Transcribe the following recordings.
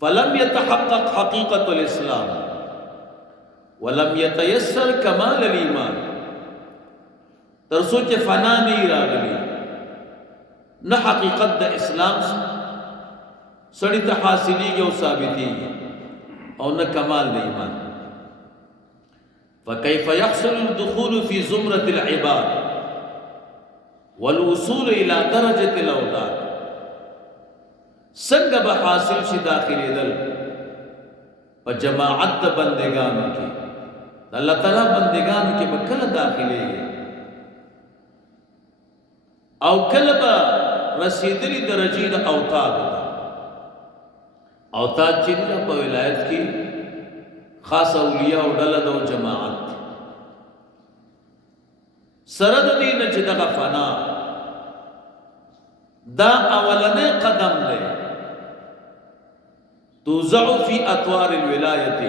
فلم يتحقق حقیقت الاسلام ولم يتيسر کمال الایمان، ترسو چې فنا نه راغلی نه حقیقت د اسلام سړی ته حاصلېږي او ثابتېږي او نه کمال د ایمان. فكيف يحصل الدخول في زمرة العباد والوصول الى درجة الاوداد؟ څنګه به حاصل شي داخلېدل په جماعت د بندگانو کې؟ الله تعالی بندگانو کې به کله داخلېږي او کله به رسیدلی درجې د اوتاد؟ اوتاد چې په ولایت کې خاص اولیاء او ډله د جماعت سره د دین چې دغه فنا دا اولنې قدم دی. توزع فی اطوار الولایت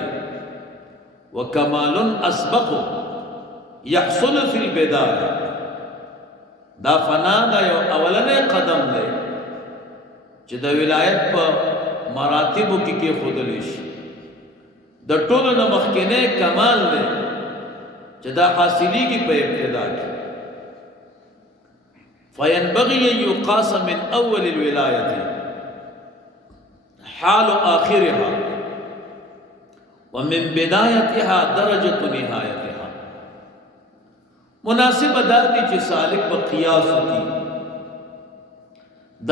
وکمال اسبق یحصل فی البدایه. دا فنا دا یو اولنې قدم دی چې د ولایت په مراتبو کې خودلی شي. د ټولو نه مخکینه کمال دی چې دا حاصلېږي په ابتدا کې. فینبغي ان یقاس من اول الولایت حال آخرها ومن بدایتها درجة نهایتها. مناسب دا دی چې سالک په قیاس کی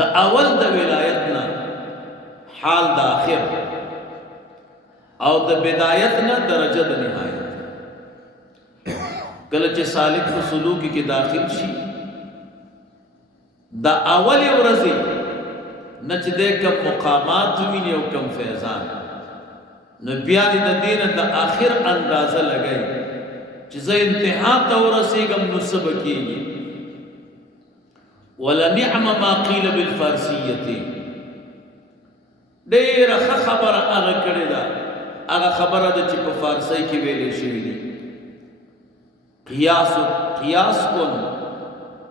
د اول د ولایت نه حال د آخر او د بدایت نه درجه د نهایت. کله چې سالک په سلوک کې داخل شي د اول ورځې نه چې د کم مقامات ویني او کم فیضان، نو بیا د دین د آخر اندازه لګي چې زه انتها ته ورسېږم نو څه به کېږي. ولنعم ما قیل بالفارسیة، ډېره ښه خبره هغه کړې ده، هغه خبره ده چې په فارسی کې ویلې شوې دي. قیاس کن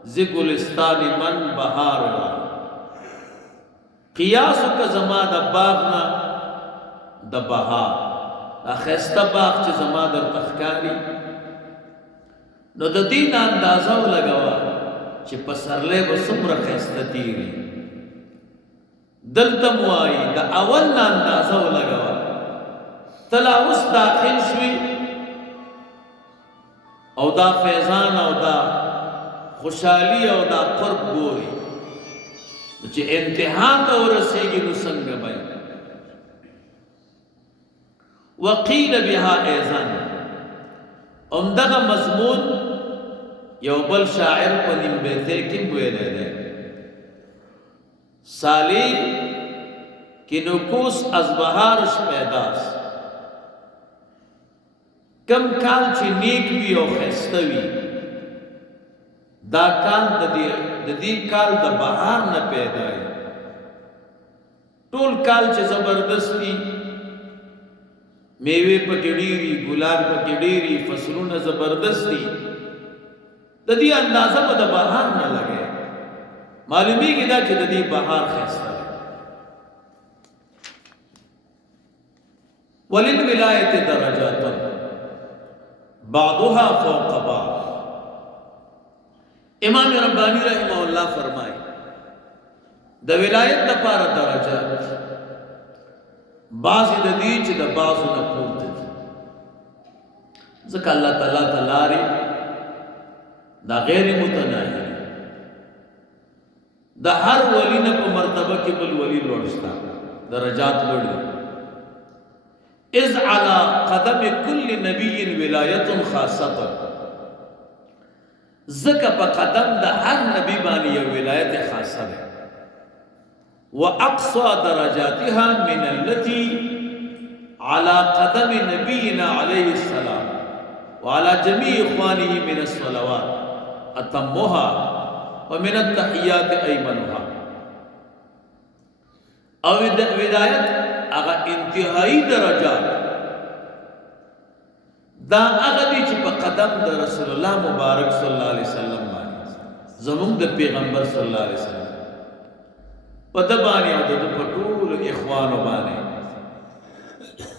ز گلستان من بهار را، قیاس که زما د باغ نه د بهار، دا ښایسته باغ چې زما درته ښکاري نو د دې نه اندازه ولګوه چې پسرلی به څومره ښایسته تېري. دلته مو وایي د اول نه اندازه ولګوه. ته لا اوس داخل شوي او دا فیضان او دا خوشحالی او دا قرب ګوري، چې انتها ته ورسېږي نو څنګه به وقیل بها ایضا. همدغه مضمون یو بل شاعر په نیم بیته کې ویلی دی: سالی کی نکوس از بهارش پیداست. کم کال چې نیک وي او ښایسته وي دا کال د دې کال د بهار نه پیدا وي. ټول کال چې زبردستی میوې پکې ډېري، ګلان پکې ډېري، فصلونه زبردستی، د دې اندازه به د بهار نه لګي. معلومیږي دا چې د دې بهار ښایسته دی. وللولایت درجات بعضها فوق بعض. امام ربانی رحمه الله فرمائے د ولایت لپاره درجات بعض د دې چې د بعضو نه پورته دي. ځکه الله تعالی تلاري دا غیر متناهي د هر ولی نه په مرتبه کې بل ولی لوړستا درجات لوړ دي. اذ على قدم كل نبي ولایت خاصه، ځکه په قدم د هر نبی باندې یو ولایت خاصه ده. واقصى درجاتها من التي على قدم نبينا عليه السلام وعلى جميع اخوانه من الصلوات اتمها ومن التحيات ايمنها. او ولایت هغه انتهایی درجات دا هغه دي چې په قدم د رسول الله مبارک صلی الله علیه وسلم باندې زموږ د پیغمبر صلی الله علیه وسلم په د باندې او د په ټول اخوانو باندې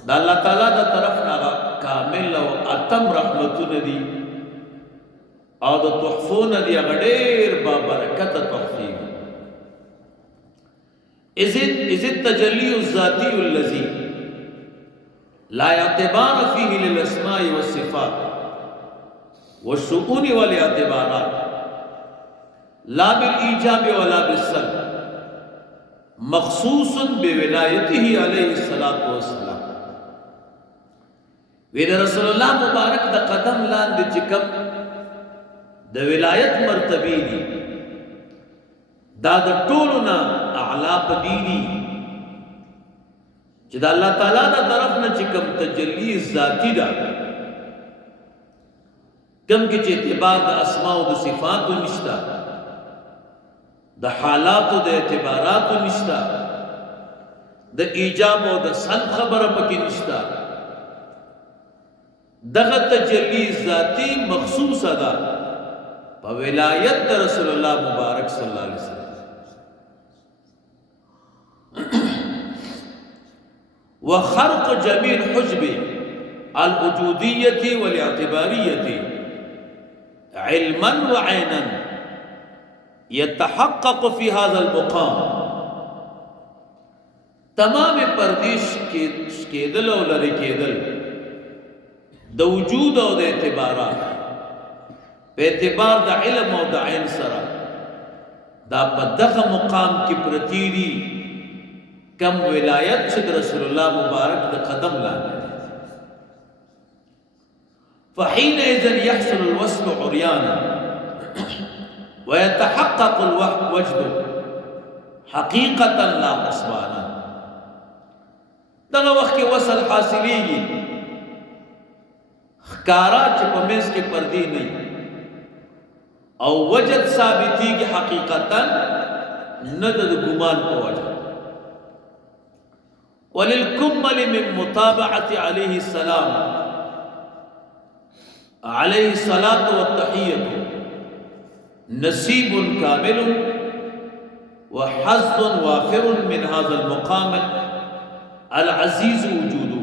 دا الله تعالی دا طرف نه کامل او اتم رحمتونه دي او د تحفونه دي غډیر با برکت تحفې اذ التجلی الذاتی الذي لا اعتبار فيه للاسماء والصفات والشؤون والاعتبارات لا بالايجاب ولا بالسلب مخصوص بولایته علیه الصلاۃ والسلام. وی رسول الله مبارک د قدم لاندې چې کوم د ولایت مرتبه دي دا د ټولو نه اعلی پدې چې د الله تعالی د طرف نه چې کوم تجلی ذاتی ده کوم کې چې اعتبار د اسماء او د صفاتو نشته د حالاتو د اعتباراتو نشته د ایجاب او د سلب خبره پکې نشته دغه تجلی ذاتی مخصوصه ده په ولایت د رسول الله مبارک صلی الله علیه وسلم. وخرق جميع الحجب الوجودية والاعتبارية علما وعينا يتحقق في هذا المقام. تمام پردیش کېدل او لري کېدل د وجود او د اعتبارات په اعتبار د علم او د عین سره دا په دغه مقام کې پرتی دي کم ولایت چې رسول الله مبارک د قدم لاندې. فحينئذ يحصل الوصل عريانا ويتحقق الوجد حقيقة لا حسبانا. دغه وخت کې وصل حاصلېږي ښکارا چې په منځ کې پردې نه او وجد ثابتېږي حقیقتا نه د ګمان په وجه. وللكمل من متابعة عليه السلام عليه الصلاة والتحية نصيب كامل وحظ وافر من هذا المقام العزيز وجوده.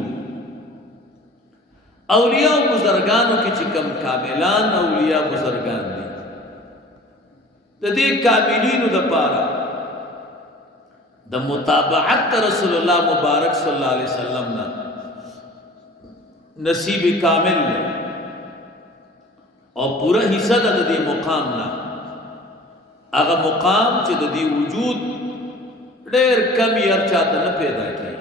اولیاء بزرگانو کی چکم کاملان اولیاء بزرگان دی د دې کاملینو د پاره د متابعت رسول الله مبارک صلی الله علیه وسلم نا نصیب کامل نے او پورا حصہ د دې مقام نا هغه مقام چې د دې وجود ډېر کم یې چاته نه پیدا کړي.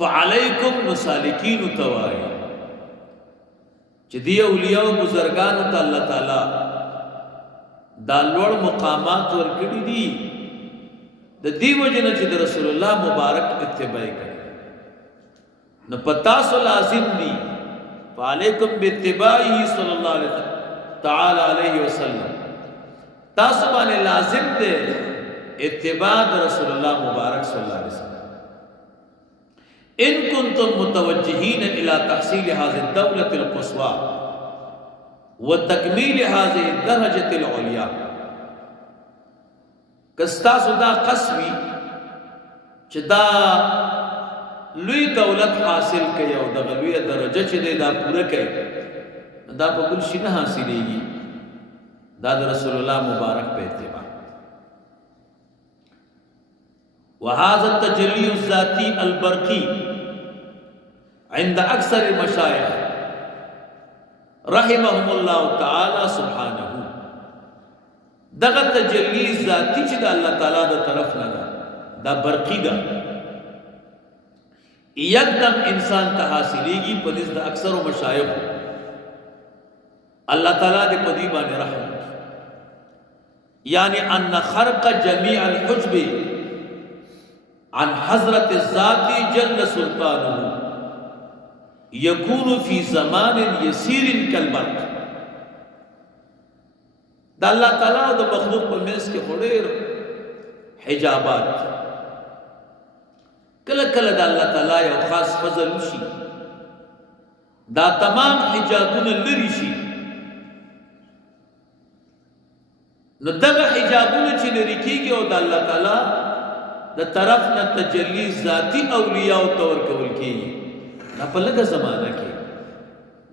فعليكم مسالکین توای چې دی اولیاء او بزرگانو ته الله تعالی دا لوړ مقامات ورکړي دي د دې وجنه چې د رسول الله مبارک اتباع کوي نو پتا سو لازم دي. فعليكم باتباعه صلی الله علیه تعالی علیه وسلم تاسو باندې لازم دي اتباع رسول الله مبارک صلی الله علیه وسلم. ان کنتم متوجهین الى تحصیل هذه الدولة القصوى وتکمیل هذه الدرجة العليا. کستاسو دا قصوی چې دا لوی دولت حاصل کړي او د لوی درجه چې دا پوره کړي دا په بل شي نه حاصلېږي دا د رسول الله مبارک په اتباع. وهذا التجلي الذاتي البرقي عند اكثر المشايخ رحمهم الله تعالى سبحانه. دغه تجلی ذاتی چې د الله تعالی د طرف نه دا برقی ده یکدم انسان ته حاصلېږي په نزد اکثر مشایخ. الله تعالی دې په دې باندې رحم یعنی ان خرق جميع الحجب عن حضرت الذات جل سلطانه يكون في زمان يسير كالبرق. دا الله تعالی او د مخلوق په منځ کې خوریر حجابات کله کله د الله تعالی یو خاص فضل وشي دا تمام حجابونه لري شي نو دغه حجابونه چې لري کیږي او د الله تعالی د طرف نه تجلی ذاتی اولیاء او تور کول کی دا په لږه زمانہ کې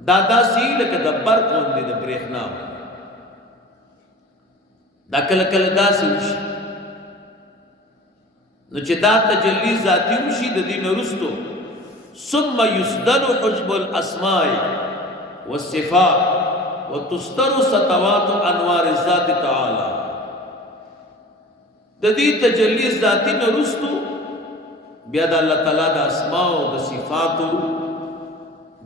دا داسې لکه د برق غوندې د برېښنا دا کله کله داسې وشي نو چې دا تجلی ذاتی وشي د دې نه وروستو ثم يسدل حجب الاسماء والصفات وتستر سطوات انوار الذات تعالی د دې تجلی ذاتی نه وروستو بیا د الله تعالی د اسماء او د صفاتو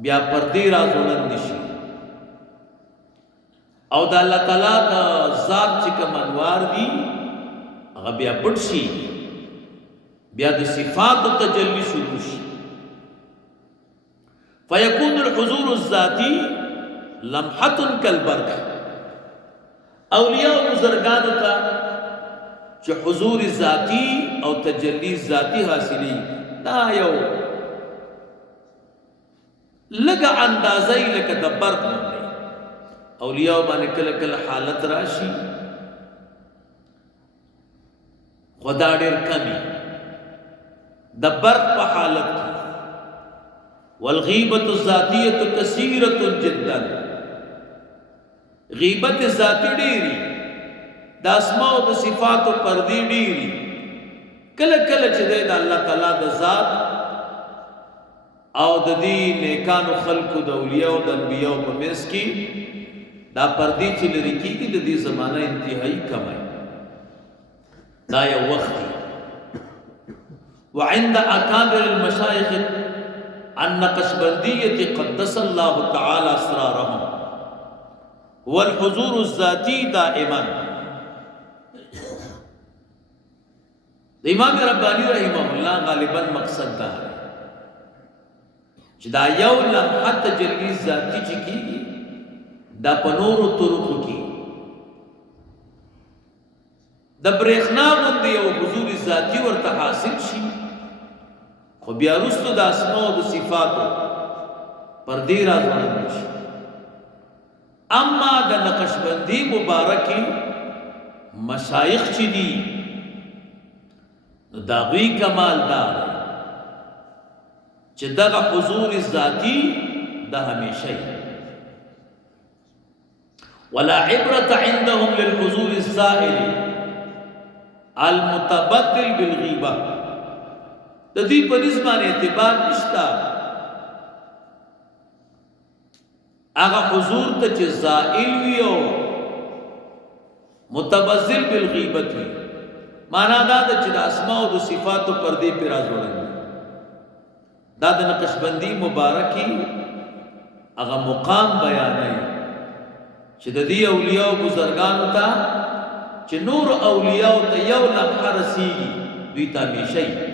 بیا پردې راځوړل نشي او د الله تعالی د ذات چې کوم انوار دي هغه بیا پټ شي بیا د صفات تجلی شروع شي فيكون الحضور الذاتي لمحه كالبرق اولیاء بزرگانو ته چې حضور ذاتی او تجلی ذاتی حاصلي دا یو لګه اندازې لکه د برق اولیاء باندې کله کله حالت راشي خدا ډېر کمی د برق په حالت کې والغیبت الذاتیه کثیره جدا غیبت ذاتی ډېری د اسماء او د صفاتو پردې ډېری کله کله چې د الله تعالی د ذات او د دې نیکانو خلقو د اولیاء او د انبیاء په منځ کې دا پردې چې لري کېږي د دې زمانہ انتهایی کم ہے دا یو وخت وعند اکابر المشایخ النقشبندیه قدس الله تعالی اسرارهم والحضور الذاتی دائما امام ربانی رحمه الله غالبا مقصد دا چې دا یو لمحه تجلی ذاتی چې کېږي دا په نورو طرقو کې د برېښنا غوندې یو حضور ذاتی ورته حاصل شي خو بیا وروسته د اسماء او د صفاتو پردې راځوړل شي اما د نقشبندی مبارکی مشایخ چې دي نو دا غوی کمال دا چې دغه حضور ذاتی د همیشه ولا عبرة عندهم للحضور الزائل المتبدل بالغیبه د دې په نسبت اعتبار نشتا هغه حضور ته چې زائل وي او متبدل بالغیبت وي معنا دا چې د اسماء او د صفاتو پردې پر راځوړل دا د نقشبندی مبارکی هغه مقام بیانوي چې د دې اولیاء او بزرګانو ته چې نور اولیاء ته یو لمحه رسیږي دوی ته همیشه